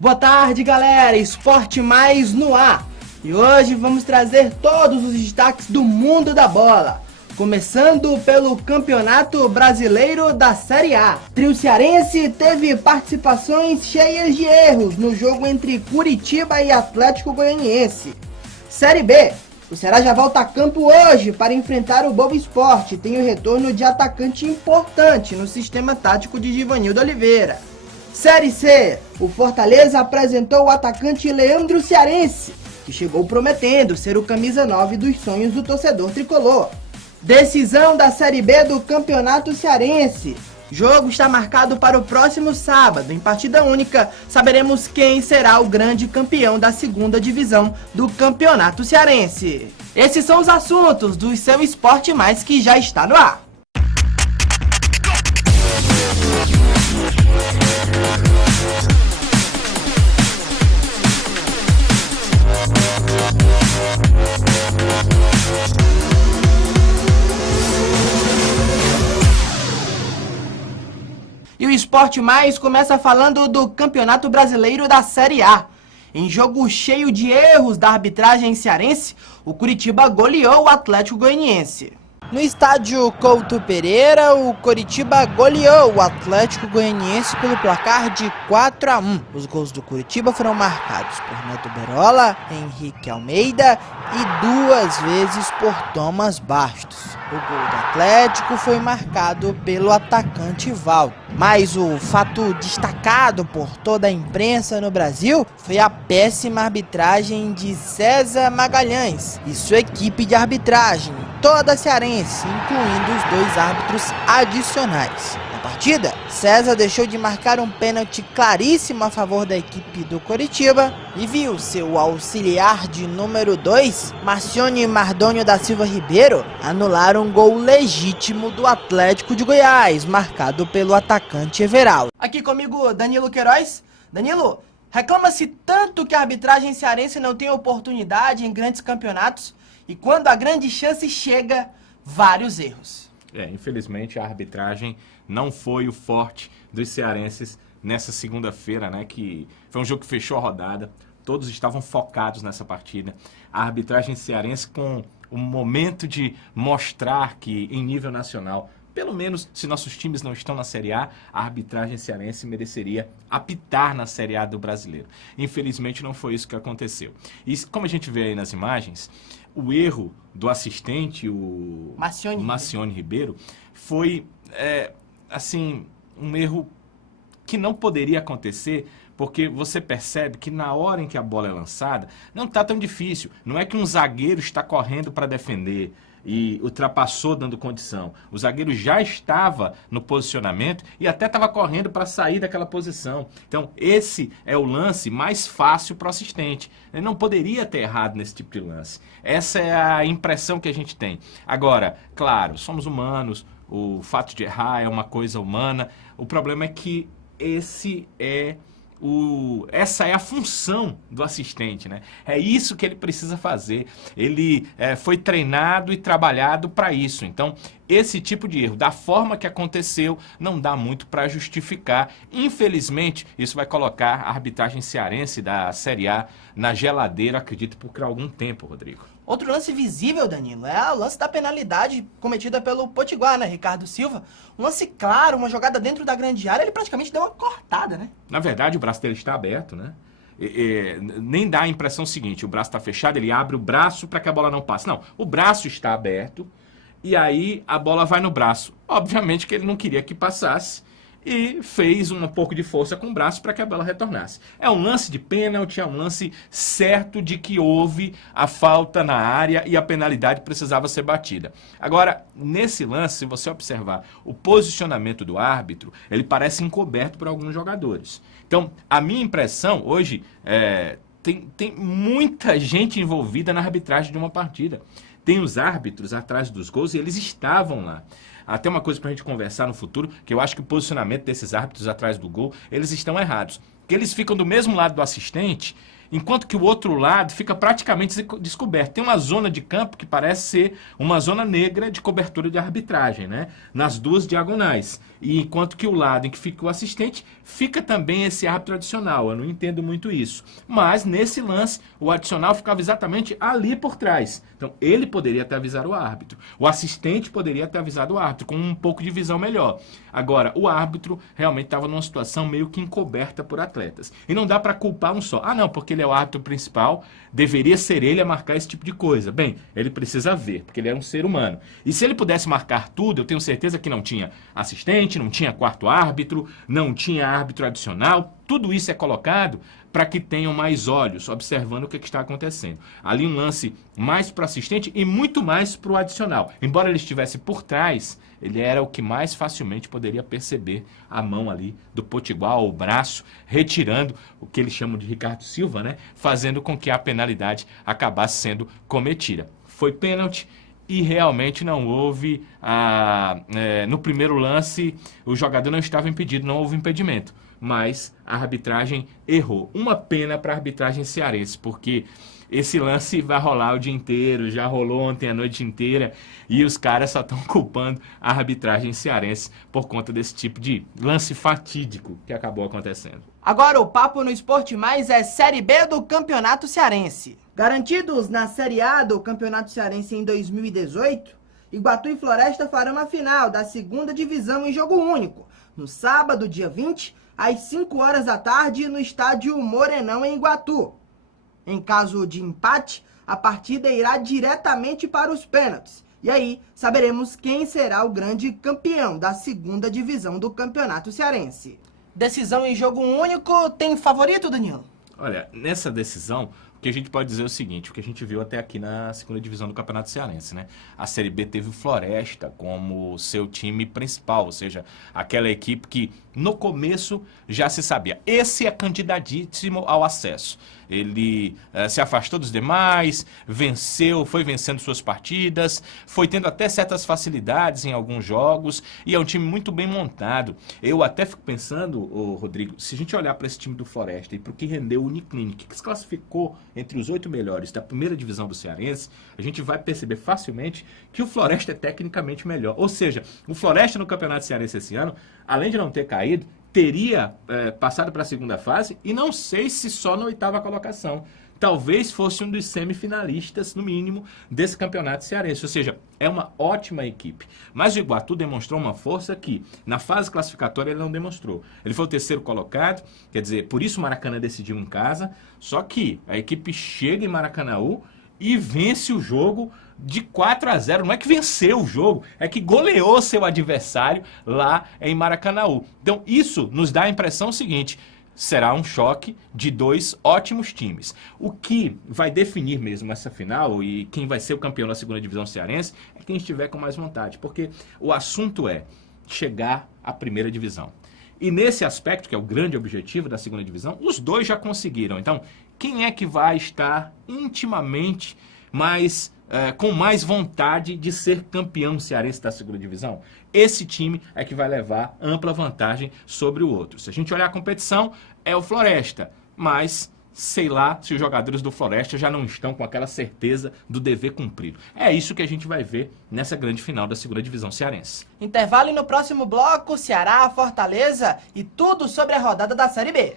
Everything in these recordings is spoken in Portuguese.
Boa tarde, galera! Esporte Mais no ar! E hoje vamos trazer todos os destaques do mundo da bola. Começando pelo Campeonato Brasileiro da Série A. Trio cearense teve participações cheias de erros no jogo entre Curitiba e Atlético Goianiense. Série B. O Ceará já volta a campo hoje para enfrentar o Boa Esporte. Tem o retorno de atacante importante no sistema tático de Givanildo Oliveira. Série C. O Fortaleza apresentou o atacante Leandro Cearense, que chegou prometendo ser o camisa 9 dos sonhos do torcedor tricolor. Decisão da Série B do Campeonato Cearense. Jogo está marcado para o próximo sábado. Em partida única, saberemos quem será o grande campeão da segunda divisão do Campeonato Cearense. Esses são os assuntos do seu Esporte Mais que já está no ar. E o Esporte Mais começa falando do Campeonato Brasileiro da Série A. Em jogo cheio de erros da arbitragem cearense, o Curitiba goleou o Atlético Goianiense. No estádio Couto Pereira, o Curitiba goleou o Atlético Goianiense pelo placar de 4-1. Os gols do Curitiba foram marcados por Neto Berola, Henrique Almeida e 2 vezes por Thomas Bastos. O gol do Atlético foi marcado pelo atacante Valdo. Mas o fato destacado por toda a imprensa no Brasil foi a péssima arbitragem de César Magalhães e sua equipe de arbitragem, toda cearense, incluindo os 2 árbitros adicionais. Na partida, César deixou de marcar um pênalti claríssimo a favor da equipe do Coritiba e viu seu auxiliar de número 2, Marcione Mardônio da Silva Ribeiro, anular um gol legítimo do Atlético de Goiás, marcado pelo atacante Everaldo. Aqui comigo, Danilo Queiroz. Danilo, reclama-se tanto que a arbitragem cearense não tem oportunidade em grandes campeonatos e quando a grande chance chega, vários erros. Infelizmente a arbitragem não foi o forte dos cearenses nessa segunda-feira, né? Que foi um jogo que fechou a rodada, todos estavam focados nessa partida. A arbitragem cearense com o momento de mostrar que em nível nacional, pelo menos se nossos times não estão na Série A, a arbitragem cearense mereceria apitar na Série A do brasileiro. Infelizmente não foi isso que aconteceu. E como a gente vê aí nas imagens, o erro do assistente, o Marcione Ribeiro, foi um erro que não poderia acontecer, porque você percebe que na hora em que a bola é lançada, não está tão difícil. Não é que um zagueiro está correndo para defender e ultrapassou dando condição. O zagueiro já estava no posicionamento e até estava correndo para sair daquela posição. Então, esse é o lance mais fácil para o assistente. Ele não poderia ter errado nesse tipo de lance. Essa é a impressão que a gente tem. Agora, claro, somos humanos, o fato de errar é uma coisa humana. O problema é que essa é a função do assistente, né? É isso que ele precisa fazer. Ele foi treinado e trabalhado para isso. Então, esse tipo de erro, da forma que aconteceu, não dá muito para justificar. Infelizmente, isso vai colocar a arbitragem cearense da Série A na geladeira, acredito, por algum tempo, Rodrigo. Outro lance visível, Danilo, é o lance da penalidade cometida pelo Potiguar, né, Ricardo Silva. Um lance claro, uma jogada dentro da grande área, ele praticamente deu uma cortada, né? Na verdade, o braço dele está aberto, né? Nem dá a impressão seguinte, o braço está fechado, ele abre o braço para que a bola não passe. Não, o braço está aberto e aí a bola vai no braço. Obviamente que ele não queria que passasse e fez um pouco de força com o braço para que a bola retornasse. É um lance de pênalti, é um lance certo de que houve a falta na área e a penalidade precisava ser batida. Agora, nesse lance, se você observar o posicionamento do árbitro, ele parece encoberto por alguns jogadores. Então, a minha impressão hoje tem muita gente envolvida na arbitragem de uma partida. Tem os árbitros atrás dos gols e eles estavam lá. Até uma coisa para a gente conversar no futuro, que eu acho que o posicionamento desses árbitros atrás do gol, eles estão errados. Que eles ficam do mesmo lado do assistente enquanto que o outro lado fica praticamente descoberto. Tem uma zona de campo que parece ser uma zona negra de cobertura de arbitragem, né? Nas duas diagonais. E enquanto que o lado em que fica o assistente, fica também esse árbitro adicional. Eu não entendo muito isso. Mas, nesse lance, o adicional ficava exatamente ali por trás. Então, ele poderia até avisar o árbitro. O assistente poderia ter avisado o árbitro, com um pouco de visão melhor. Agora, o árbitro realmente estava numa situação meio que encoberta por atletas. E não dá para culpar um só. Ah, não, porque ele é o árbitro principal, deveria ser ele a marcar esse tipo de coisa. Bem, ele precisa ver, porque ele é um ser humano. E se ele pudesse marcar tudo, eu tenho certeza que não tinha assistente, não tinha quarto árbitro, não tinha árbitro adicional. Tudo isso é colocado para que tenham mais olhos observando o que está acontecendo. Ali um lance mais para o assistente e muito mais para o adicional. Embora ele estivesse por trás, ele era o que mais facilmente poderia perceber a mão ali do Potiguar, o braço, retirando o que eles chamam de Ricardo Silva, né? Fazendo com que a penalidade acabasse sendo cometida. Foi pênalti. E realmente não houve, no primeiro lance, o jogador não estava impedido, não houve impedimento. Mas a arbitragem errou. Uma pena para a arbitragem cearense, porque esse lance vai rolar o dia inteiro, já rolou ontem a noite inteira, e os caras só estão culpando a arbitragem cearense por conta desse tipo de lance fatídico que acabou acontecendo. Agora o papo no Esporte Mais é Série B do Campeonato Cearense. Garantidos na Série A do Campeonato Cearense em 2018, Iguatu e Floresta farão a final da segunda divisão em jogo único, no sábado, dia 20, às 5 horas da tarde, no estádio Morenão, em Iguatu. Em caso de empate, a partida irá diretamente para os pênaltis. E aí, saberemos quem será o grande campeão da segunda divisão do Campeonato Cearense. Decisão em jogo único, tem favorito, Danilo? Olha, nessa decisão, o que a gente pode dizer é o seguinte, o que a gente viu até aqui na segunda divisão do Campeonato Cearense, né? A Série B teve o Floresta como seu time principal, ou seja, aquela equipe que no começo já se sabia. Esse é candidatíssimo ao acesso. Ele se afastou dos demais, foi vencendo suas partidas, foi tendo até certas facilidades em alguns jogos e é um time muito bem montado. Eu até fico pensando, Rodrigo, se a gente olhar para esse time do Floresta e para o que rendeu o Uniclinic, que se classificou entre os 8 melhores da primeira divisão do Cearense, a gente vai perceber facilmente que o Floresta é tecnicamente melhor. Ou seja, o Floresta no Campeonato Cearense esse ano, além de não ter caído, teria passado para a segunda fase e não sei se só na 8ª colocação. Talvez fosse um dos semifinalistas, no mínimo, desse campeonato cearense. Ou seja, é uma ótima equipe. Mas o Iguatu demonstrou uma força que, na fase classificatória, ele não demonstrou. Ele foi o terceiro colocado, quer dizer, por isso o Maracanã decidiu em casa. Só que a equipe chega em Maracanaú e vence o jogo de 4-0. Não é que venceu o jogo, é que goleou seu adversário lá em Maracanaú. Então isso nos dá a impressão seguinte: será um choque de dois ótimos times. O que vai definir mesmo essa final e quem vai ser o campeão da segunda divisão cearense é quem estiver com mais vontade, porque o assunto é chegar à primeira divisão. E nesse aspecto, que é o grande objetivo da segunda divisão, os dois já conseguiram. Então, quem é que vai estar intimamente com mais vontade de ser campeão cearense da segunda divisão? Esse time é que vai levar ampla vantagem sobre o outro. Se a gente olhar a competição, é o Floresta, mas sei lá se os jogadores do Floresta já não estão com aquela certeza do dever cumprido. É isso que a gente vai ver nessa grande final da segunda divisão cearense. Intervalo e no próximo bloco, Ceará, Fortaleza e tudo sobre a rodada da Série B.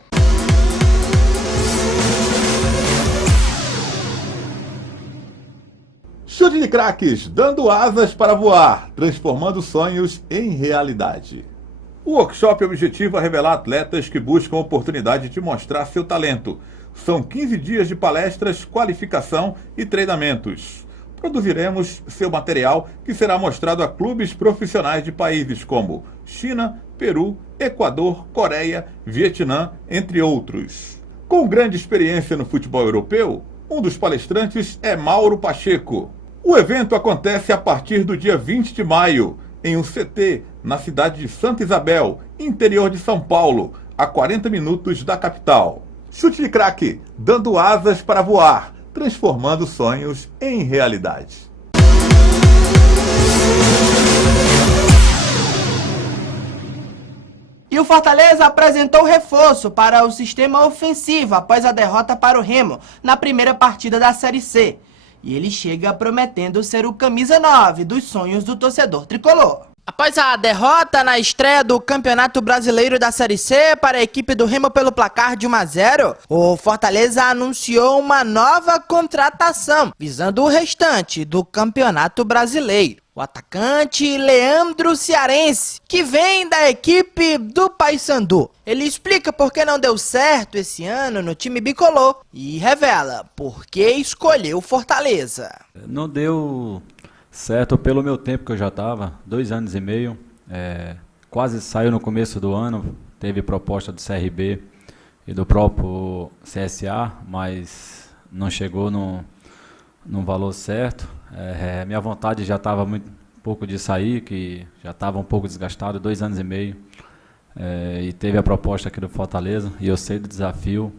Chute de craques, dando asas para voar, transformando sonhos em realidade. O workshop objetiva revelar atletas que buscam a oportunidade de mostrar seu talento. São 15 dias de palestras, qualificação e treinamentos. Produziremos seu material que será mostrado a clubes profissionais de países como China, Peru, Equador, Coreia, Vietnã, entre outros. Com grande experiência no futebol europeu, um dos palestrantes é Mauro Pacheco. O evento acontece a partir do dia 20 de maio, em um CT, na cidade de Santa Isabel, interior de São Paulo, a 40 minutos da capital. Chute de craque, dando asas para voar, transformando sonhos em realidade. E o Fortaleza apresentou reforço para o sistema ofensivo após a derrota para o Remo na primeira partida da Série C. E ele chega prometendo ser o camisa 9 dos sonhos do torcedor tricolor. Após a derrota na estreia do Campeonato Brasileiro da Série C para a equipe do Remo pelo placar de 1-0, o Fortaleza anunciou uma nova contratação, visando o restante do Campeonato Brasileiro. O atacante Leandro Cearense, que vem da equipe do Paysandu. Ele explica por que não deu certo esse ano no time bicolor e revela por que escolheu o Fortaleza. Não deu certo pelo meu tempo que eu já estava, 2 anos e meio. Quase saiu no começo do ano, teve proposta do CRB e do próprio CSA, mas não chegou no valor certo. Minha vontade já estava muito pouco de sair, que já estava um pouco desgastado, 2 anos e meio. E teve a proposta aqui do Fortaleza, e eu sei do desafio.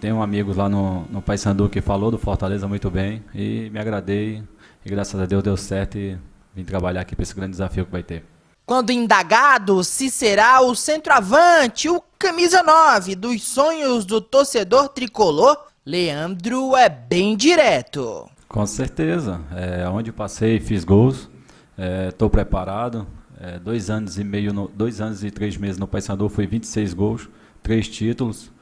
Tem um amigo lá no Paysandu que falou do Fortaleza muito bem, e me agradei, e graças a Deus deu certo e vim trabalhar aqui para esse grande desafio que vai ter. Quando indagado se será o centroavante, o camisa 9 dos sonhos do torcedor tricolor, Leandro é bem direto. Com certeza, onde passei fiz gols, estou preparado. 2 anos e meio, 2 anos e 3 meses no Paysandu foi 26 gols, 3 títulos.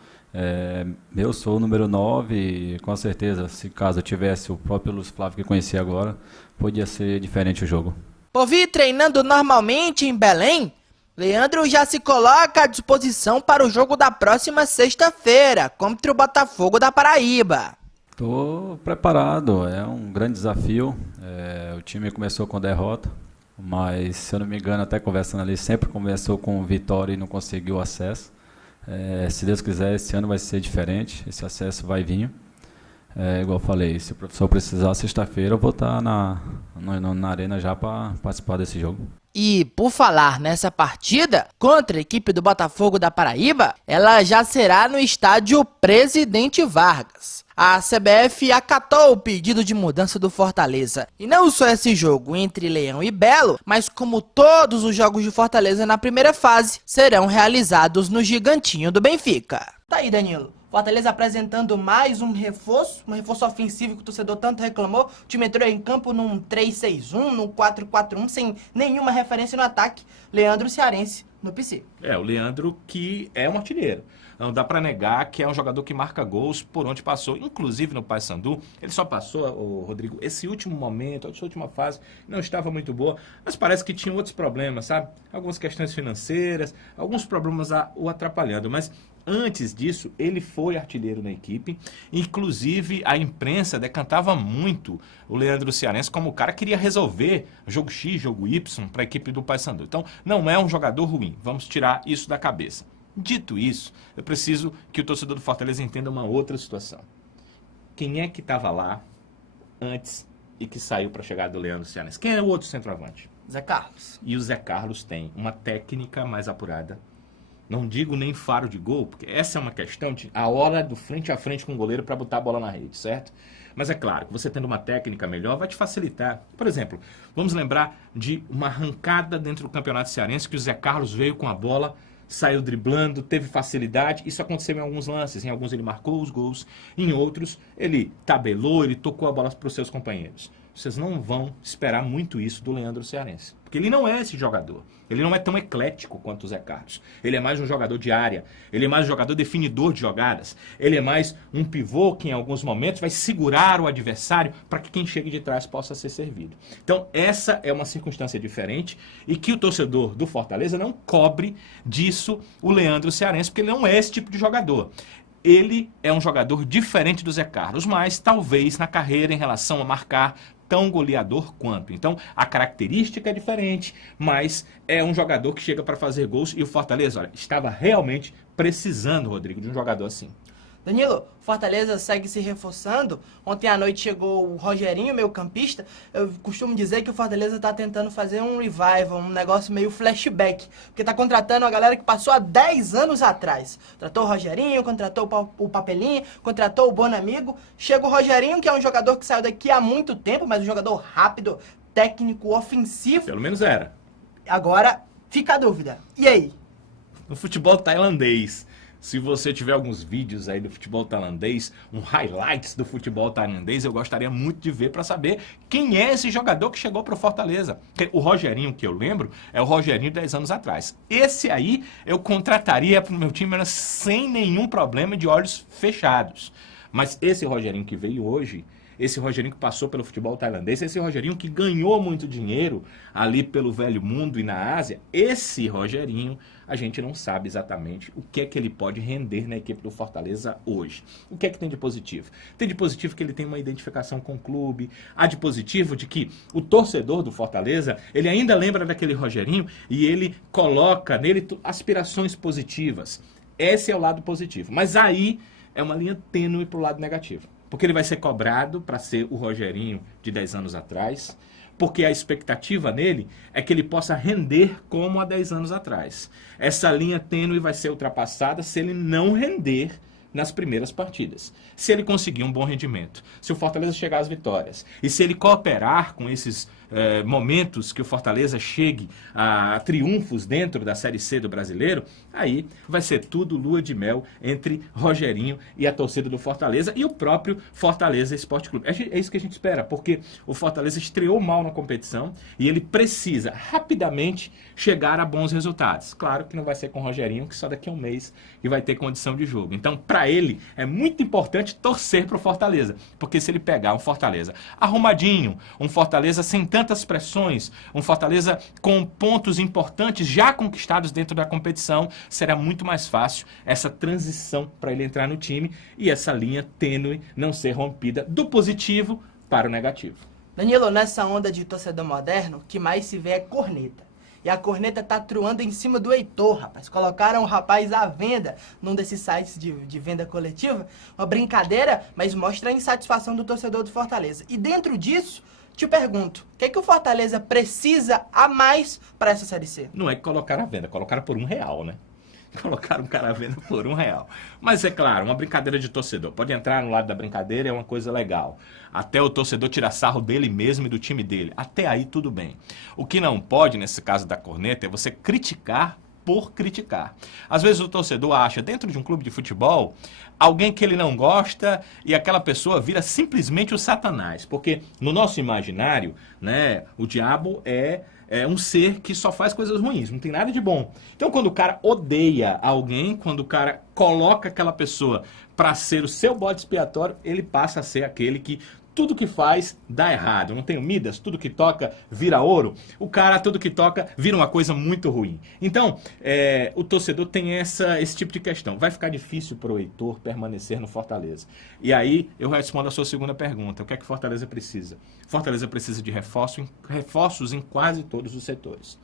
Eu sou o número 9 e com certeza, se caso eu tivesse o próprio Luiz Flávio que conheci agora, podia ser diferente o jogo. Por vir treinando normalmente em Belém, Leandro já se coloca à disposição para o jogo da próxima sexta-feira contra o Botafogo da Paraíba. Estou preparado, é um grande desafio. O time começou com derrota, mas se eu não me engano, até conversando ali, sempre começou com vitória e não conseguiu acesso. Se Deus quiser, esse ano vai ser diferente, esse acesso vai vir. Igual eu falei, se o professor precisar, sexta-feira eu vou estar na arena já para participar desse jogo. E por falar nessa partida contra a equipe do Botafogo da Paraíba, ela já será no estádio Presidente Vargas. A CBF acatou o pedido de mudança do Fortaleza. E não só esse jogo entre Leão e Belo, mas como todos os jogos de Fortaleza na primeira fase, serão realizados no Gigantinho do Benfica. Tá aí, Danilo. Fortaleza apresentando mais um reforço ofensivo que o torcedor tanto reclamou. O time entrou em campo num 3-6-1, num 4-4-1, sem nenhuma referência no ataque. Leandro Cearense no PC. O Leandro que é um artilheiro. Não dá para negar que é um jogador que marca gols por onde passou. Inclusive no Paysandu, ele só passou, Rodrigo, esse último momento, essa última fase, não estava muito boa, mas parece que tinha outros problemas, sabe? Algumas questões financeiras, alguns problemas o atrapalhando, mas antes disso, ele foi artilheiro na equipe. Inclusive, a imprensa decantava muito o Leandro Cearense como o cara que queria resolver jogo X, jogo Y para a equipe do Paysandu. Então, não é um jogador ruim. Vamos tirar isso da cabeça. Dito isso, eu preciso que o torcedor do Fortaleza entenda uma outra situação. Quem é que estava lá antes e que saiu para a chegada do Leandro Cearense? Quem é o outro centroavante? Zé Carlos. E o Zé Carlos tem uma técnica mais apurada. Não digo nem faro de gol, porque essa é uma questão de a hora do frente a frente com o goleiro para botar a bola na rede, certo? Mas é claro que você tendo uma técnica melhor vai te facilitar. Por exemplo, vamos lembrar de uma arrancada dentro do Campeonato Cearense que o Zé Carlos veio com a bola, saiu driblando, teve facilidade. Isso aconteceu em alguns lances. Em alguns ele marcou os gols, em outros ele tabelou, ele tocou a bola para os seus companheiros. Vocês não vão esperar muito isso do Leandro Cearense. Porque ele não é esse jogador. Ele não é tão eclético quanto o Zé Carlos. Ele é mais um jogador de área. Ele é mais um jogador definidor de jogadas. Ele é mais um pivô que em alguns momentos vai segurar o adversário para que quem chegue de trás possa ser servido. Então essa é uma circunstância diferente e que o torcedor do Fortaleza não cobre disso o Leandro Cearense, porque ele não é esse tipo de jogador. Ele é um jogador diferente do Zé Carlos, mas talvez na carreira em relação a marcar tão goleador quanto. Então, a característica é diferente, mas é um jogador que chega para fazer gols e o Fortaleza, olha, estava realmente precisando, Rodrigo, de um jogador assim. Danilo, Fortaleza segue se reforçando. Ontem à noite chegou o Rogerinho, meio campista. Eu costumo dizer que o Fortaleza está tentando fazer um revival, um negócio meio flashback. Porque está contratando uma galera que passou há 10 anos atrás. Contratou o Rogerinho, contratou o Papelinho, contratou o Bonamigo. Chega o Rogerinho, que é um jogador que saiu daqui há muito tempo, mas um jogador rápido, técnico, ofensivo. Pelo menos era. Agora, fica a dúvida. E aí? no futebol tailandês. Se você tiver alguns vídeos aí do futebol tailandês, highlights do futebol tailandês, eu gostaria muito de ver para saber quem é esse jogador que chegou para o Fortaleza. O Rogerinho, que eu lembro, é o Rogerinho de 10 anos atrás. Esse aí eu contrataria para o meu time sem nenhum problema, de olhos fechados. Mas esse Rogerinho que veio hoje, esse Rogerinho que passou pelo futebol tailandês, esse Rogerinho que ganhou muito dinheiro ali pelo velho mundo e na Ásia, esse Rogerinho, a gente não sabe exatamente o que é que ele pode render na equipe do Fortaleza hoje. O que é que tem de positivo? Tem de positivo que ele tem uma identificação com o clube, há de positivo de que o torcedor do Fortaleza, ele ainda lembra daquele Rogerinho e ele coloca nele aspirações positivas. Esse é o lado positivo. Mas aí é uma linha tênue para o lado negativo. Porque ele vai ser cobrado para ser o Rogerinho de 10 anos atrás, porque a expectativa nele é que ele possa render como há 10 anos atrás. Essa linha tênue vai ser ultrapassada se ele não render nas primeiras partidas. Se ele conseguir um bom rendimento, se o Fortaleza chegar às vitórias, e se ele cooperar com esses momentos que o Fortaleza chegue a triunfos dentro da Série C do Brasileiro, aí vai ser tudo lua de mel entre Rogerinho e a torcida do Fortaleza e o próprio Fortaleza Esporte Clube. É isso que a gente espera, porque o Fortaleza estreou mal na competição e ele precisa rapidamente chegar a bons resultados. Claro que não vai ser com o Rogerinho, que só daqui a um mês que vai ter condição de jogo. Então, para ele, é muito importante torcer para o Fortaleza, porque se ele pegar um Fortaleza arrumadinho, um Fortaleza sem tantas pressões, um Fortaleza com pontos importantes já conquistados dentro da competição, será muito mais fácil essa transição para ele entrar no time e essa linha tênue não ser rompida do positivo para o negativo. Danilo, nessa onda de torcedor moderno, o que mais se vê é corneta. E a corneta tá truando em cima do Heitor, rapaz. Colocaram o rapaz à venda num desses sites de venda coletiva. Uma brincadeira, mas mostra a insatisfação do torcedor do Fortaleza. E dentro disso, te pergunto, o que é que o Fortaleza precisa a mais para essa Série C? Não é que colocaram à venda, colocaram por R$1, né? Colocaram um cara à venda por R$1. Mas é claro, uma brincadeira de torcedor. Pode entrar no lado da brincadeira, é uma coisa legal. Até o torcedor tirar sarro dele mesmo e do time dele. Até aí tudo bem. O que não pode, nesse caso da corneta, é você criticar por criticar. Às vezes o torcedor acha, dentro de um clube de futebol, alguém que ele não gosta e aquela pessoa vira simplesmente o Satanás. Porque no nosso imaginário, né, o diabo é um ser que só faz coisas ruins, não tem nada de bom. Então, quando o cara odeia alguém, quando o cara coloca aquela pessoa para ser o seu bode expiatório, ele passa a ser aquele que tudo que faz dá errado. Não tem o Midas? Tudo que toca vira ouro. O cara, tudo que toca, vira uma coisa muito ruim. Então, o torcedor tem esse tipo de questão. Vai ficar difícil para o Heitor permanecer no Fortaleza. E aí, eu respondo a sua segunda pergunta. O que é que Fortaleza precisa? Fortaleza precisa de reforços em quase todos os setores.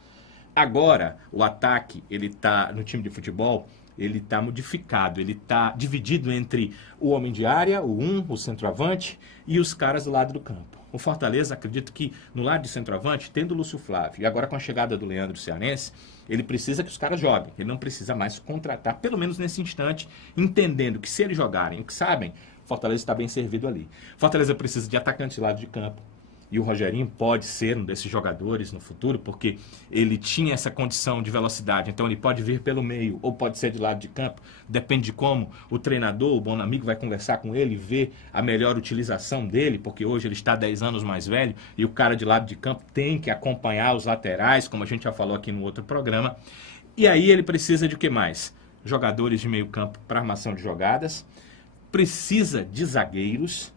Agora, o ataque, ele tá no time de futebol, ele está modificado, ele está dividido entre o homem de área, o centroavante, e os caras do lado do campo. O Fortaleza, acredito que no lado de centroavante, tendo o Lúcio Flávio, e agora com a chegada do Leandro Cearense, ele precisa que os caras joguem, ele não precisa mais contratar, pelo menos nesse instante, entendendo que se eles jogarem o que sabem, Fortaleza está bem servido ali. Fortaleza precisa de atacante de lado de campo, e o Rogerinho pode ser um desses jogadores no futuro, porque ele tinha essa condição de velocidade, então ele pode vir pelo meio ou pode ser de lado de campo, depende de como o treinador, o bom amigo, vai conversar com ele e ver a melhor utilização dele, porque hoje ele está 10 anos mais velho e o cara de lado de campo tem que acompanhar os laterais, como a gente já falou aqui no outro programa. E aí ele precisa de o que mais? Jogadores de meio campo para armação de jogadas, precisa de zagueiros,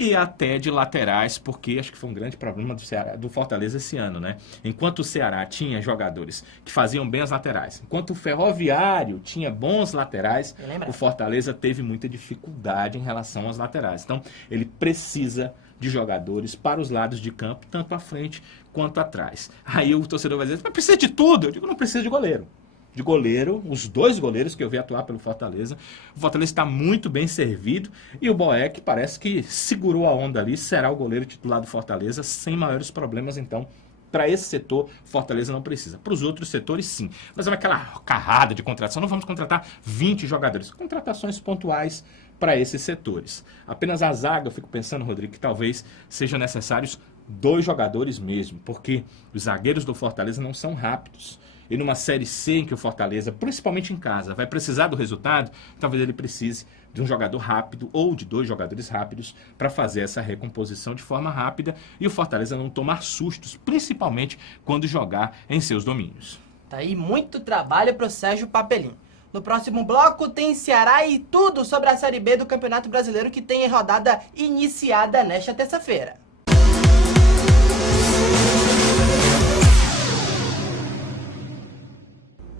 e até de laterais, porque acho que foi um grande problema do Fortaleza esse ano, né? Enquanto o Ceará tinha jogadores que faziam bem as laterais, enquanto o Ferroviário tinha bons laterais, o Fortaleza teve muita dificuldade em relação às laterais. Então, ele precisa de jogadores para os lados de campo, tanto à frente quanto atrás. Aí o torcedor vai dizer, mas precisa de tudo. Eu digo, não precisa de goleiro. De goleiro, os dois goleiros que eu vi atuar pelo Fortaleza. O Fortaleza está muito bem servido e o Boeck parece que segurou a onda ali, será o goleiro titular do Fortaleza sem maiores problemas. Então, para esse setor, Fortaleza não precisa. Para os outros setores, sim. Mas é aquela carrada de contratação, não vamos contratar 20 jogadores. Contratações pontuais para esses setores. Apenas a zaga, eu fico pensando, Rodrigo, que talvez sejam necessários 2 jogadores mesmo, porque os zagueiros do Fortaleza não são rápidos. e numa Série C em que o Fortaleza, principalmente em casa, vai precisar do resultado, talvez ele precise de um jogador rápido ou de 2 jogadores rápidos para fazer essa recomposição de forma rápida e o Fortaleza não tomar sustos, principalmente quando jogar em seus domínios. Tá aí muito trabalho pro Sérgio Papelim. No próximo bloco tem Ceará e tudo sobre a Série B do Campeonato Brasileiro que tem rodada iniciada nesta terça-feira.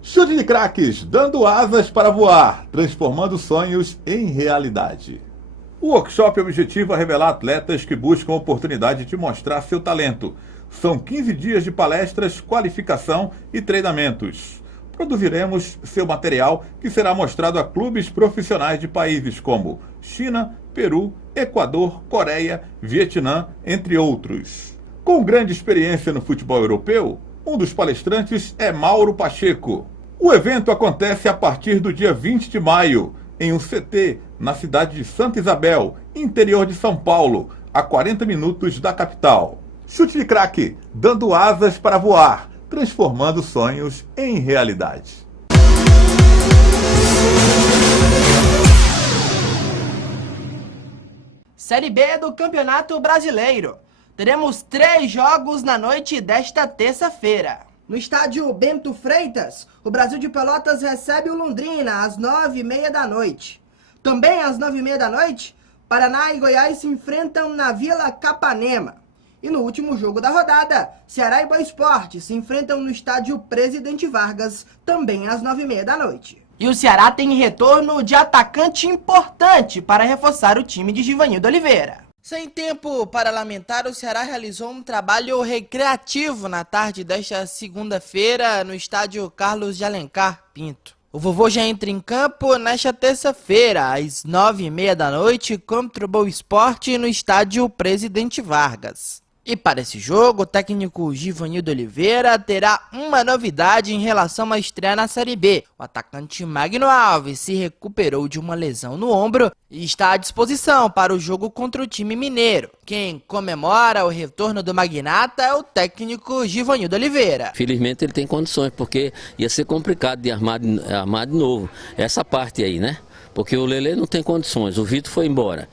Chute de craques, dando asas para voar, transformando sonhos em realidade. O workshop objetiva revelar atletas que buscam a oportunidade de mostrar seu talento. São 15 dias de palestras, qualificação e treinamentos. Produziremos seu material que será mostrado a clubes profissionais de países como China, Peru, Equador, Coreia, Vietnã, entre outros. Com grande experiência no futebol europeu, um dos palestrantes é Mauro Pacheco. O evento acontece a partir do dia 20 de maio, em um CT, na cidade de Santa Isabel, interior de São Paulo, a 40 minutos da capital. Chute de craque, dando asas para voar, transformando sonhos em realidade. Série B do Campeonato Brasileiro. Teremos 3 jogos na noite desta terça-feira. No estádio Bento Freitas, o Brasil de Pelotas recebe o Londrina às 9h30 da noite. Também às 9h30 da noite, Paraná e Goiás se enfrentam na Vila Capanema. E no último jogo da rodada, Ceará e Boa Esporte se enfrentam no estádio Presidente Vargas, também às 9h30 da noite. E o Ceará tem retorno de atacante importante para reforçar o time de Givanildo Oliveira. Sem tempo para lamentar, o Ceará realizou um trabalho recreativo na tarde desta segunda-feira no estádio Carlos de Alencar Pinto. O vovô já entra em campo nesta terça-feira, às 9h30 da noite, contra o Boa Esporte no estádio Presidente Vargas. E para esse jogo, o técnico Givanildo Oliveira terá uma novidade em relação à estreia na Série B. O atacante Magno Alves se recuperou de uma lesão no ombro e está à disposição para o jogo contra o time mineiro. Quem comemora o retorno do magnata é o técnico Givanildo Oliveira. Felizmente ele tem condições, porque ia ser complicado de armar de novo. Essa parte aí, né? Porque o Lelê não tem condições, o Vitor foi embora.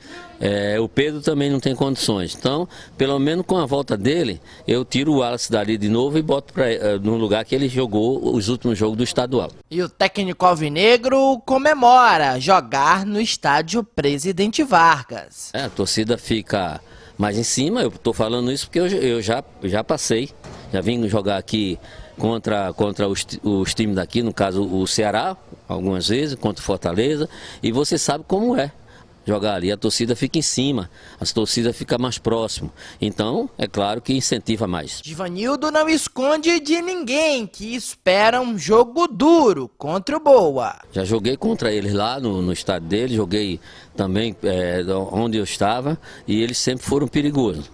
O Pedro também não tem condições. Então, pelo menos com a volta dele, eu tiro o Wallace dali de novo e boto no lugar que ele jogou os últimos jogos do estadual. E o técnico alvinegro comemora jogar no estádio Presidente Vargas. A torcida fica mais em cima, eu estou falando isso porque eu já passei, já vim jogar aqui contra os times daqui, no caso o Ceará, algumas vezes, contra o Fortaleza, e você sabe como é jogar ali, a torcida fica em cima, a torcida fica mais próximo, então é claro que incentiva mais. Givanildo não esconde de ninguém que espera um jogo duro contra o Boa. Já joguei contra eles lá no estádio deles, joguei também onde eu estava e eles sempre foram perigosos.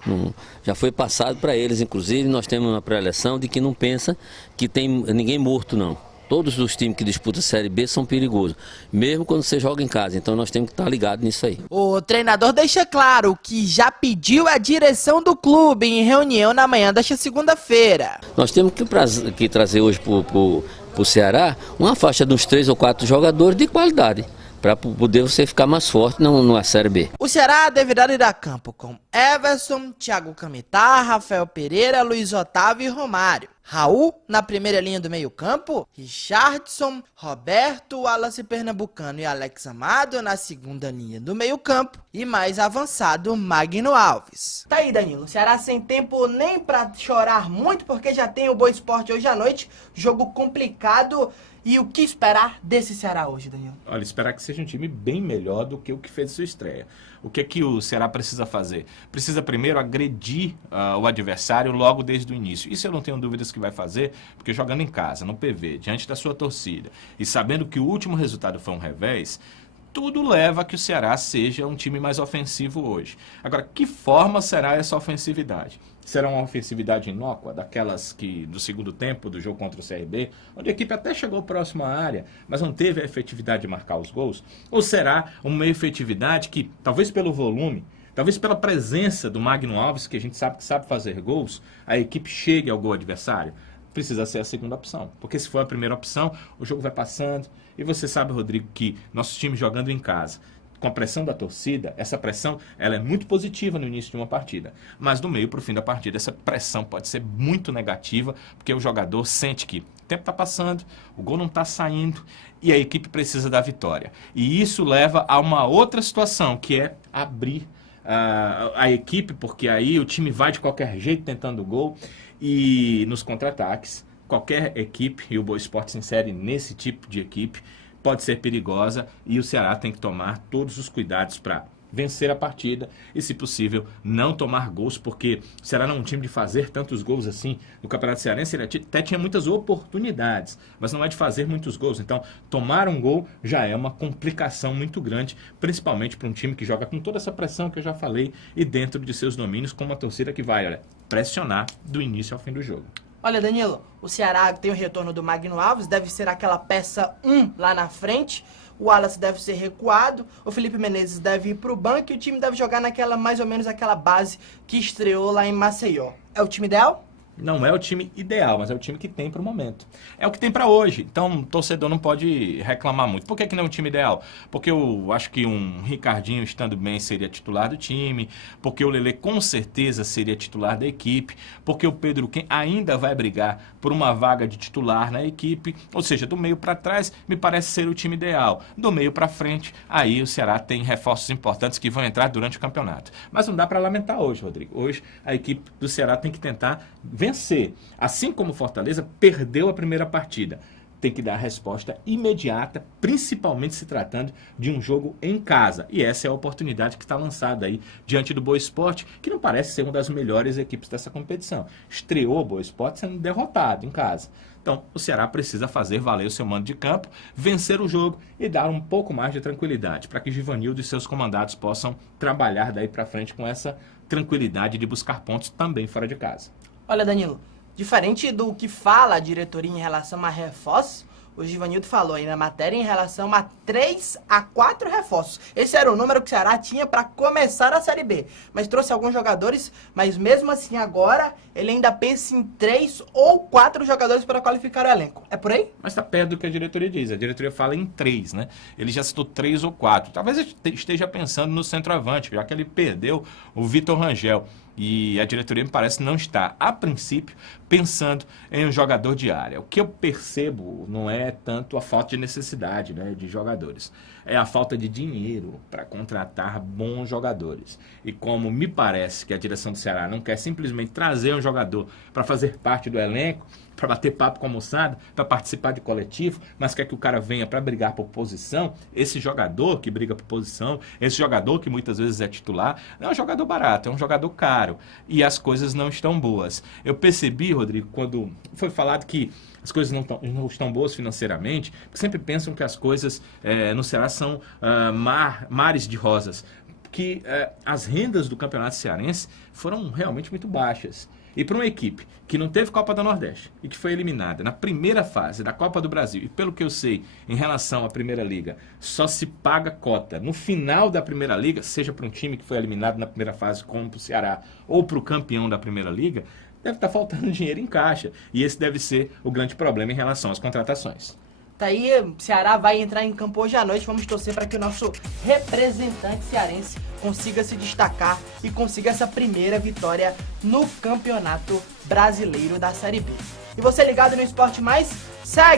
Já foi passado para eles, inclusive nós temos uma pré-eleção de que não pensa que tem ninguém morto não. Todos os times que disputam a Série B são perigosos, mesmo quando você joga em casa, então nós temos que estar ligados nisso aí. O treinador deixa claro que já pediu a direção do clube em reunião na manhã desta segunda-feira. Nós temos que trazer hoje para o Ceará uma faixa de uns 3 ou 4 jogadores de qualidade, para poder você ficar mais forte na Série B. O Ceará deverá ir a campo com Everson, Thiago Camitá, Rafael Pereira, Luiz Otávio e Romário. Raul na primeira linha do meio campo, Richardson, Roberto, Wallace Pernambucano e Alex Amado na segunda linha do meio campo e mais avançado Magno Alves. Tá aí, Danilo, o Ceará sem tempo nem pra chorar muito porque já tem o Boa Esporte hoje à noite, jogo complicado. E o que esperar desse Ceará hoje, Danilo? Olha, esperar que seja um time bem melhor do que o que fez sua estreia. O que é que o Ceará precisa fazer? Precisa primeiro agredir o adversário logo desde o início. Isso eu não tenho dúvidas que vai fazer, porque jogando em casa, no PV, diante da sua torcida, e sabendo que o último resultado foi um revés, tudo leva a que o Ceará seja um time mais ofensivo hoje. Agora, que forma será essa ofensividade? Será uma ofensividade inócua, daquelas que do segundo tempo do jogo contra o CRB, onde a equipe até chegou próximo à área, mas não teve a efetividade de marcar os gols? Ou será uma efetividade que, talvez pelo volume, talvez pela presença do Magno Alves, que a gente sabe que sabe fazer gols, a equipe chegue ao gol adversário? precisa ser a segunda opção. Porque se for a primeira opção, o jogo vai passando. E você sabe, Rodrigo, que nossos times jogando em casa, com a pressão da torcida, essa pressão ela é muito positiva no início de uma partida. Mas do meio para o fim da partida, essa pressão pode ser muito negativa, porque o jogador sente que o tempo está passando, o gol não está saindo e a equipe precisa da vitória. E isso leva a uma outra situação, que é abrir a equipe, porque aí o time vai de qualquer jeito tentando o gol e nos contra-ataques, qualquer equipe, e o Boa Esporte se insere nesse tipo de equipe, pode ser perigosa e o Ceará tem que tomar todos os cuidados para vencer a partida e, se possível, não tomar gols, porque o Ceará não é um time de fazer tantos gols assim. No Campeonato Cearense ele até tinha muitas oportunidades, mas não é de fazer muitos gols. Então, tomar um gol já é uma complicação muito grande, principalmente para um time que joga com toda essa pressão que eu já falei e dentro de seus domínios, com uma torcida que vai, pressionar do início ao fim do jogo. Olha, Danilo, o Ceará tem o retorno do Magno Alves, deve ser aquela peça 1 lá na frente. O Wallace deve ser recuado, o Felipe Menezes deve ir pro banco e o time deve jogar naquela, mais ou menos aquela base que estreou lá em Maceió. É o time ideal? Não é o time ideal, mas é o time que tem para o momento. É o que tem para hoje, então o torcedor não pode reclamar muito. Por que não é o time ideal? Porque eu acho que um Ricardinho estando bem seria titular do time, porque o Lelê com certeza seria titular da equipe, porque o Pedro Quem ainda vai brigar por uma vaga de titular na equipe, ou seja, do meio para trás me parece ser o time ideal. Do meio para frente, aí o Ceará tem reforços importantes que vão entrar durante o campeonato. Mas não dá para lamentar hoje, Rodrigo. Hoje a equipe do Ceará tem que tentar vencer. Assim como o Fortaleza perdeu a primeira partida. Tem que dar a resposta imediata, principalmente se tratando de um jogo em casa. E essa é a oportunidade que está lançada aí diante do Boa Esporte, que não parece ser uma das melhores equipes dessa competição. Estreou o Boa Esporte sendo derrotado em casa. Então, o Ceará precisa fazer valer o seu mando de campo, vencer o jogo e dar um pouco mais de tranquilidade, para que Givanildo e seus comandados possam trabalhar daí para frente com essa tranquilidade de buscar pontos também fora de casa. Olha, Danilo, diferente do que fala a diretoria em relação a reforços, o Givanildo falou aí na matéria em relação a 3 a 4 reforços. Esse era o número que o Ceará tinha para começar a Série B. Mas trouxe alguns jogadores, mas mesmo assim agora ele ainda pensa em 3 ou 4 jogadores para qualificar o elenco. É por aí? Mas está perto do que a diretoria diz. A diretoria fala em 3, né? Ele já citou 3 ou 4. Talvez esteja pensando no centroavante, já que ele perdeu o Vitor Rangel. E a diretoria, me parece, não está, a princípio, pensando em um jogador de área. O que eu percebo não é tanto a falta de necessidade, né, de jogadores. É a falta de dinheiro para contratar bons jogadores. E como me parece que a direção do Ceará não quer simplesmente trazer um jogador para fazer parte do elenco, para bater papo com a moçada, para participar de coletivo, mas quer que o cara venha para brigar por posição, esse jogador que briga por posição, esse jogador que muitas vezes é titular, não é um jogador barato, é um jogador caro. E as coisas não estão boas. Eu percebi, Rodrigo, quando foi falado que as coisas não estão boas financeiramente, sempre pensam que as coisas no Ceará são mares de rosas, que as rendas do Campeonato Cearense foram realmente muito baixas. E para uma equipe que não teve Copa do Nordeste e que foi eliminada na primeira fase da Copa do Brasil, e pelo que eu sei, em relação à Primeira Liga, só se paga cota no final da Primeira Liga, seja para um time que foi eliminado na primeira fase, como para o Ceará, ou para o campeão da Primeira Liga, deve estar faltando dinheiro em caixa. E esse deve ser o grande problema em relação às contratações. Tá aí, o Ceará vai entrar em campo hoje à noite. Vamos torcer para que o nosso representante cearense consiga se destacar e consiga essa primeira vitória no Campeonato Brasileiro da Série B. E você ligado no Esporte Mais, segue!